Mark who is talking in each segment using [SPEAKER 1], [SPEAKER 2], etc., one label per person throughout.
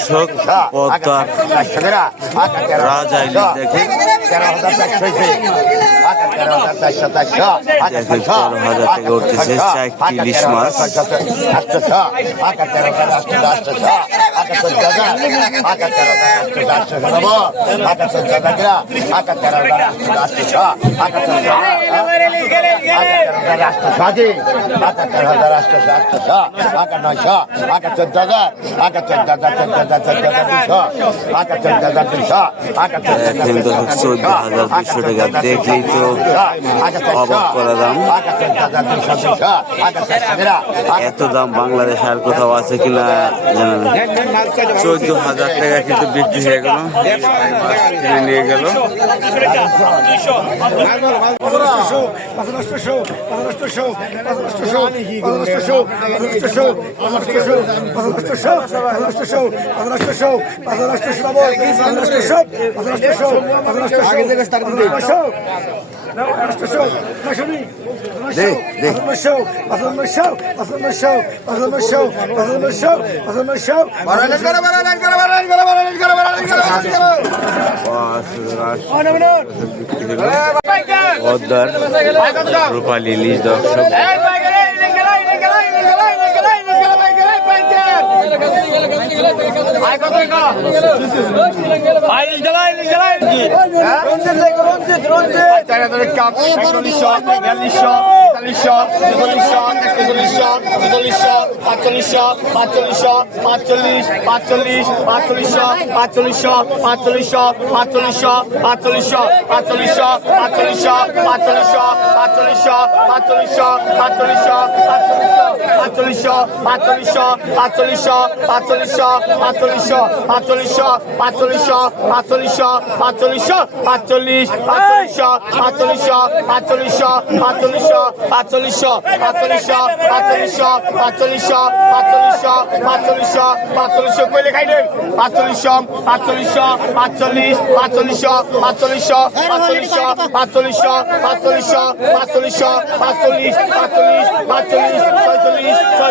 [SPEAKER 1] দর্শক পদ্মার রাজা দেখেন
[SPEAKER 2] তেরো চোদ্দ হাজার আকা
[SPEAKER 1] টাকা দেখলেই তো অবাক করা দাম এত দাম বাংলাদেশ আর কোথাও আছে কিনা জানা চোদ্দ হাজার টাকা কিন্তু বিক্রি হয়ে গেল। কিনে নিয়ে গেল। আটশো নশো নশো নশো নশো নশো নশো পদ্মার রূপালী লিজ দর্শক
[SPEAKER 3] পাঁচচল্লিশ পাঁচচল্লিশ পাঁচচল্লিশ পাঁচচল্লিশ পাঁচচল্লিশ পাঁচচল্লিশ পাঁচচল্লিশশো পাঁচচল্লিশশো পাঁচচল্লিশশো পাঁচচল্লিশশো পাঁচচল্লিশশো পাঁচচল্লিশশো পাঁচচল্লিশশো পাঁচচল্লিশশো পাঁচচল্লিশশো পাঁচচল্লিশশো পাঁচচল্লিশশো পাঁচচল্লিশশো পাঁচচল্লিশ পাঁচচল্লিশশো পাঁচচল্লিশশো পাঁচচল্লিশশো পাঁচচল্লিশশো পাঁচচল্লিশশো পাঁচচল্লিশশো পাঁচচল্লিশশো পাঁচচল্লিশশো পাঁচচল্লিশশো পাঁচচল্লিশশো পাঁচচল্লিশশো কইলে খাইলেন পাঁচচল্লিশশো পাঁচচল্লিশশো পাঁচচল্লিশ পাঁচচল্লিশশো পাঁচচল্লিশশো পাঁচচল্লিশশো পাঁচচল্লিশশো পাঁচচল্লিশশো পাঁচচল্লিশশো পাঁচচল্লিশ পাঁচচল্লিশ পাঁচচল্লিশ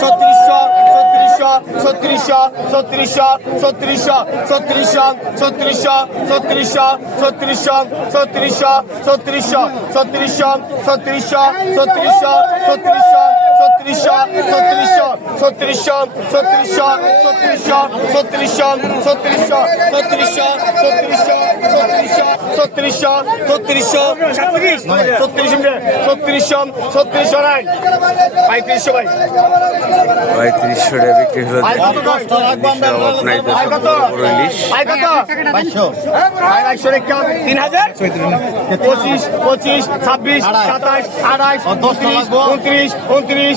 [SPEAKER 3] ছত্রিশশো ছত্রিশশো ছত্রিশশো ছত্রিশশো ছত্রিশশো ছত্রিশশো ছত্রিশশো ছত্রিশশো ছত্রিশশো ছত্রিশশো ছত্রিশশো ছত্রিশশো ছত্রিশশো ছত্রিশশো ছত্রিশশো ছত্রিশশো ছত্রিশশো ছত্রিশশো ছত্রিশশো ছত্রিশশো ছত্রিশশো ছত্রিশশো ছত্রিশশো ছত্রিশশো ছত্রিশশো ছত্রিশশো ছত্রিশ ছত্রিশ ছত্রিশশো ছত্রিশশো নাই পঁয়ত্রিশশো ভাই
[SPEAKER 1] পঁয়ত্রিশশো টাকা বিক্রি হলো
[SPEAKER 3] তিন হাজার পঁচিশ পঁচিশ ছাব্বিশ সাতাশ আঠাশ উনত্রিশ উনত্রিশ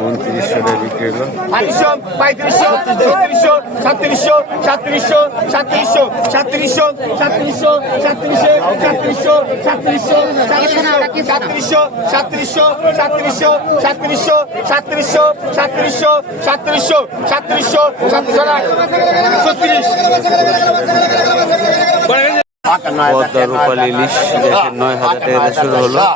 [SPEAKER 3] উনত্রিশশো
[SPEAKER 1] টাকা বিক্রি হলো
[SPEAKER 3] বাইশশো পঁয়ত্রিশশো ছত্রিশশো সাতত্রিশশো সাতত্রিশশো সাতত্রিশশো সাতত্রিশশো সাতত্রিশশো সাতত্রিশশো সাতত্রিশশো সাতত্রিশশো সাতত্রিশশো সাতত্রিশশো সাতত্রিশশো সাতত্রিশশো সাতত্রিশশো সাতত্রিশশো সাতত্রিশশো সাতত্রিশশো সাতত্রিশশো ছত্রিশ
[SPEAKER 1] পদ্মা রূপালী ইলিশ দেখেন নয় হাজার টাকা শুরু হলো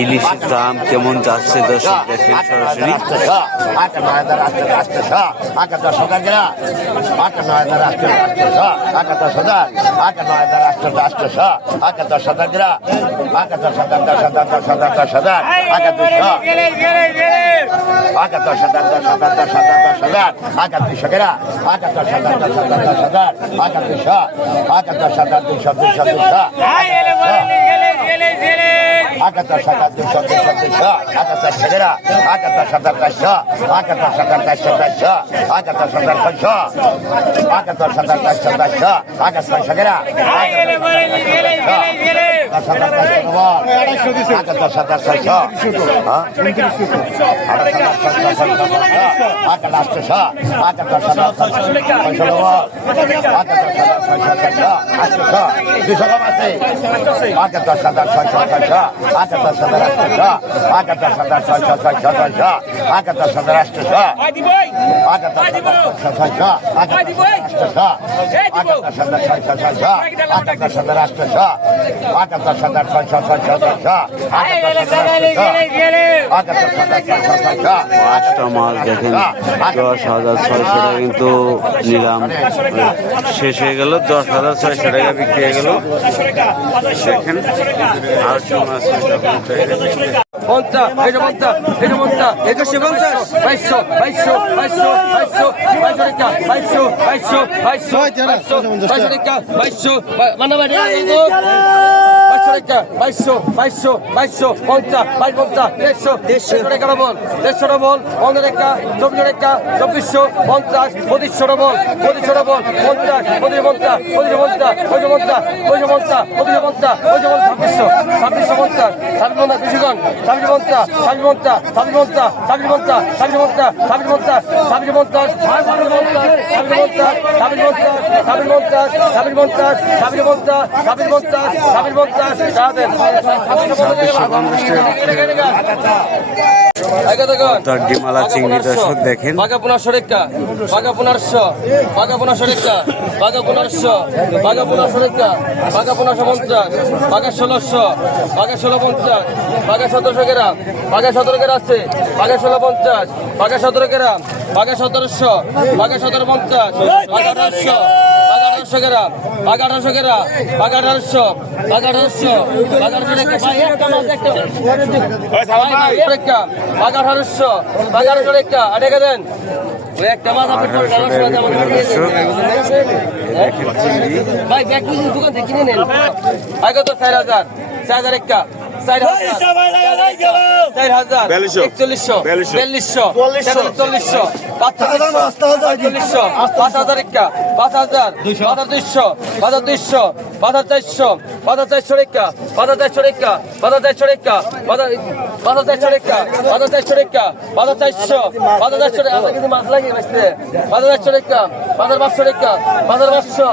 [SPEAKER 1] ইলিশের দাম কেমন যাচ্ছে দর্শক দেখেন সরাসরি
[SPEAKER 2] আকাশ সাতাশ সাতাশ সাতাশ আঠাশ সাত আঠাশ সাতাশ দুই সাতাশ সাতাশ সাতার দুশো দুশো দুশো আকাশ ছেলেরা আকাশ সাতার চারশো আকাশ সাতার চারশো চারশো আকাশ সাতার ছয়শো আকাশ সাতার চারশো চারশো আকাশ ছয়শোকেরা আকাশ সাতার ছয়শো আকাশ আটশো আকাশ সাতার ছয়শো আকাশ সাতার ছয়শো আটশো দুশো কম আছে আকাশ সাতার সাদা ছ ছ ছ ছ আকাতা সাদা রাষ্ট্র ছ আকাতা সাদা ছ ছ ছ ছ ছ ছ আকাতা সাদা রাষ্ট্র ছ আকাতা সাদা ছ ছ ছ আকাতা রাষ্ট্র ছ আকাতা সাদা ছ ছ ছ ছ আকাতা সাদা
[SPEAKER 1] রাষ্ট্র ছ আকাতা সাদা ছ ছ ছ ছ ছ পাঁচটা দেখেন, দশ হাজার ছয়শো টাকা কিন্তু নিলাম। শেষ হয়ে গেল, দশ হাজার ছয়শো টাকা বিক্রি হয়ে গেল। দেখেন
[SPEAKER 4] পঞ্চাশ এটা পঞ্চাশ এটা পঞ্চাশ একুশে পঞ্চাশ বাইশশো বাইশশো বাইশশো বাইশশো বাইশশো টাকা বাইশশো বাইশশো বাইশশো বাইশশো বাইশশো টাকা বাইশশো মানে বাইশশো টাকা বাইশশো বাইশশো বাইশশো পঞ্চাশ বাইশ পঞ্চাশ দেড়শো। দেড়শো টাকা ডবল দেড়শো ডবল পনেরো টাকা চব্বিশ টাকা চব্বিশশো পঞ্চাশ পঁচিশশো ডবল পঁচিশশো ডবল পঞ্চাশ পঁচিশ পঞ্চাশ পঁচিশ পঞ্চাশ পঁচিশ পঞ্চাশ পঁচিশ পঞ্চাশ পঁচিশ পঞ্চাশ পঁচিশ পঞ্চাশ ছাব্বিশশো ছাব্বিশশো পঞ্চাশ ছাব্বিশ পঞ্চাশ বেশিগণ ছাব্বিশ পঞ্চাশ ছাব্বিশ পঞ্চাশ ছাব্বিশ পঞ্চাশ ছাব্বিশ পঞ্চাশ ছাব্বিশ পঞ্চাশ ছাব্বিশ পঞ্চাশ ছাব্বিশ পঞ্চাশ ছাব্বিশ পঞ্চাশ ছাব্বিশ পঞ্চাশ ছাব্বিশ পঞ্চাশ ছাব্বিশ পঞ্চাশ ছাব্বিশ পঞ্চাশ ছাব্বিশ পঞ্চাশ ছাব্বিশ পঞ্চাশ সাবির পঞ্চাশ
[SPEAKER 1] তার ডিমালা চিংড়ি দর্শক দেখেন
[SPEAKER 4] বাঘা পনেরোশো রেখা বাঘা বাঘা বাঘা বাঘা বাঘা পঞ্চাশ বাঘা ষোলো পঞ্চাশ সতেরো গ্রাম আছে পঞ্চাশ বাঘা সতেরো গ্রাম বাঘা সতেরোশো বাঘা সতেরো পঞ্চাশ বাঘা আঠারোশো বাঘা আঠারোশো গ্রাম বাঘা আঠারোশো গ্রাম বাঘা আঠারোশো বাঘা আঠারোশো বাঘা আঠারোশো বাঘা আঠারোশো বাঘা আঠারোশো দেন? একটা
[SPEAKER 1] বিক্রি দর্শক
[SPEAKER 4] ভাই ব্যাগ দোকান থেকে কিনে নেন। ভাই কত? চার হাজার। চার হাজার একটা। একচল্লিশশো বিয়াল্লিশশো চল্লিশশো পাঁচ চল্লিশশো পাঁচ হাজার একটা পাঁচ হাজার পাঁচ হাজার দুইশো পাঁচ হাজার দুইশো পাঁচ হাজার চারশো পাঁচ হাজার চারশো রেখা পাঁচ হাজার চারশো রেখা পাঁচ হাজার চারশো রেখা পাঁচ হাজার চারশো রেখা পাঁচ হাজার চারশো রেখা পাঁচ হাজার চারশো পাঁচ হাজার চারশো পাঁচ হাজার চারশো রেখা পাঁচশো রেখা পাঁচশো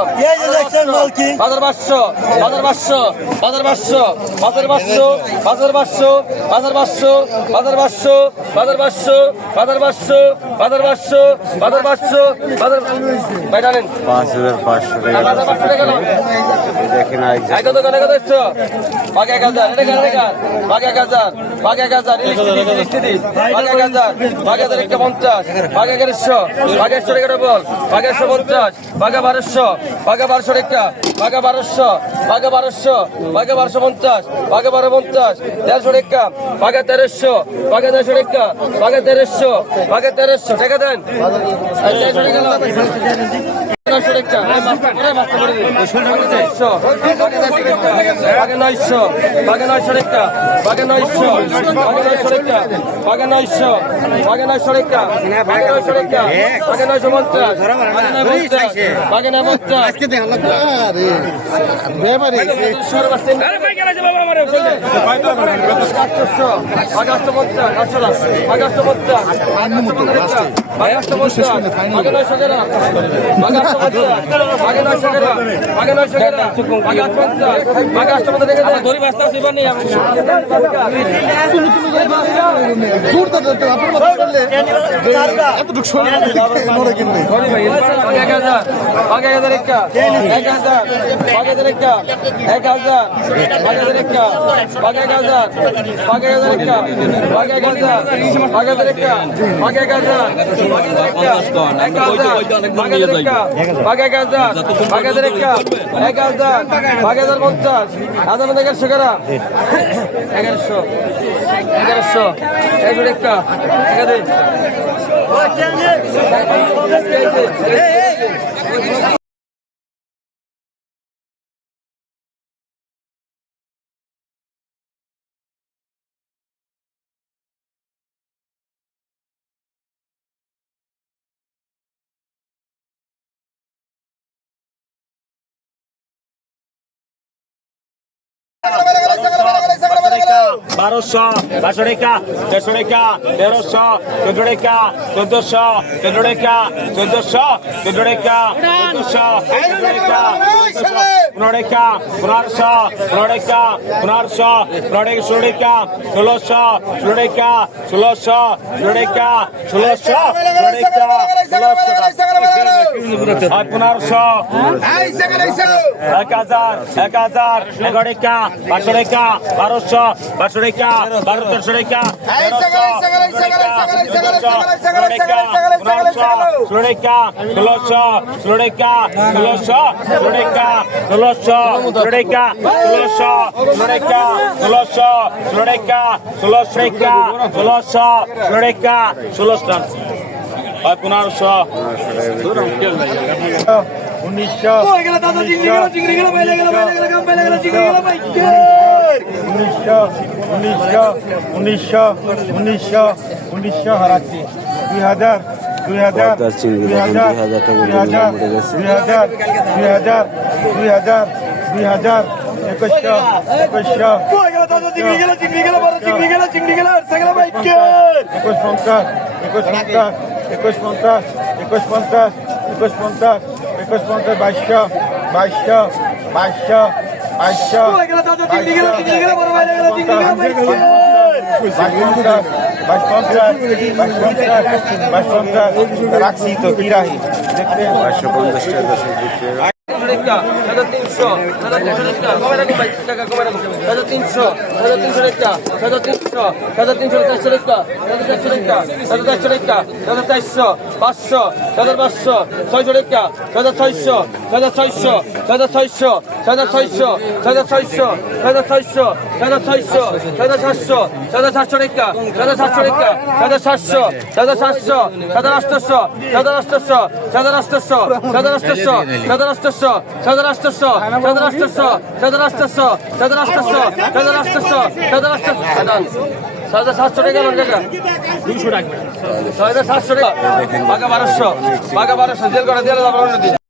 [SPEAKER 4] পাঁচশো পাঁচশো পাঁচশো পাঁচশো পাঁচশো পাঁচশো পাঁচশো পাঁচশো পাঁচশো পাঁচশো পাঁচশো ভাই জানেন
[SPEAKER 1] পাঁচ হাজার পাঁচশো। দেখেন
[SPEAKER 4] এক কত কত কত এসছো এক হাজার এটা কার এটা কার এক হাজার বাঘ এক হাজার এক বাঘ হাজার একটা পঞ্চাশ বাঘ এগারোশো বাঘ একশো টাকা বল বাঘ একশো পঞ্চাশ বাঘা বারোশো বাঘা বারোশো একটা বাঘা বারোশো বাঘা বারোশো বাঘা বারোশো পঞ্চাশ বাঘা বারো পঞ্চাশ তেরোশো একটা বাঘা তেরোশো বাঘা তেরোশো একটা বাঘা তেরোশো বাঘা তেরোশো, টাকা দেন। তেরোশো টাকা। নয়শো বাগে নয়শো বাগে নয়শো রেখা বাগে নয়শো বাগে নয়শো রেখা বাগে নয়শো বাগে নয়শো রেখা বাগে নয়শো রেখা এতটুকু শোনা কিনবে এক হাজার এক হাজার একটা এক হাজার এক হাজার এক হাজার এক হাজার একটা বাঘে গাজা বাঘে একটা বাঘে বাঘে গাজা একটা বাঘে গাজা বাঘে গাজা একটা বাঘে গাজা বাঘে গাজা একটা এক হাজার বাঘ হাজার পঞ্চাশ এগারোশো এগারোশো এগারোশো একটা
[SPEAKER 5] বারোশো বারোশো টাকা দেড়শো টাকা তেরোশো চোদ্দ টাকা চোদ্দশো চোদ্দ টাকা চোদ্দশো চোদ্দ টাকা চোদ্দশো পনেরো টাকা புனடைக்கா புனர்ஷா புனடைக்கா புனர்ஷா புனடை சுடைக்கா சுலோஷா சுடைக்கா சுலோஷா சுடைக்கா சுலோஷா சுடைக்கா পুনর্শো এক হাজার এক হাজার এগারোটা পাঁচশো টাকা বারোশো বারোশো টাকা বারো দশশো টাকা ষোলো টাকা ষোলোশো ষোলো টাকা ষোলোশো ষোলো টাকা ষোলোশো ষোলো টাকা ষোলোশো ষোলো টাকা ষোলোশো ষোলো টাকা ষোলোশো ষোলোশো ষোলো টাকা ষোলোশো আর পনেরোশো। উনিশশো। উনিশশো। উনিশশো। উনিশশো। উনিশশো। উনিশশো। হারাচ্ছি দুই হাজার।
[SPEAKER 1] পদ্মার চিংড়ি দেখেন দুই হাজার টাকা
[SPEAKER 5] হাজার
[SPEAKER 1] উঠে গেছে
[SPEAKER 5] দুই হাজার দুই হাজার দুই হাজার দুই হাজার একুশশো একুশশো একুশ পঞ্চাশ একুশ পঞ্চাশ একুশ পঞ্চাশ একুশ পঞ্চাশ একুশ পঞ্চাশ একুশ পঞ্চাশ বাইশশো বাইশশো বাইশশো বাইশশো बस পঞ্চাশ বাইশ পঞ্চাশ বাইশ পঞ্চাশ রাখছি তো কি রাখি দেখতে
[SPEAKER 1] বাইশশো পঞ্চাশ টাকা
[SPEAKER 4] হাজার তিনশো হাজার তিনশো টাকা কমে রাখুন বাইশ টাকা কমে রাখুন হাজার তিনশো হাজার তিনশো টাকা হাজার তিনশো হাজার তিনশো চারশো টাকা হাজার চারশো টাকা হাজার চারশো টাকা হাজার চারশো, পাঁচশো, হাজার পাঁচশো, ছয়শো টাকা হাজার ছয়শো হাজার ছয়শো হাজার ছয়শো হাজার ছয়শো হাজার ছয়শো হাজার ছয়শো হাজার ছয়শো, হাজার সাতশো হাজার সাতশো টাকা হাজার সাতশো টাকা হাজার সাতশো হাজার সাতশো, হাজার আটশোশো হাজার আটশোশো হাজার আটশোশো হাজার সাদা রাষ্ট্রশো সাদা রাষ্ট্রশো সাদা রাষ্ট্রশো সাদা রাষ্ট্রশো সাদা রাষ্ট্রশো সাদা রাষ্ট্রশো সাতশো টাকা বারোশো বাঘা বারোশো জেল করে দিয়ে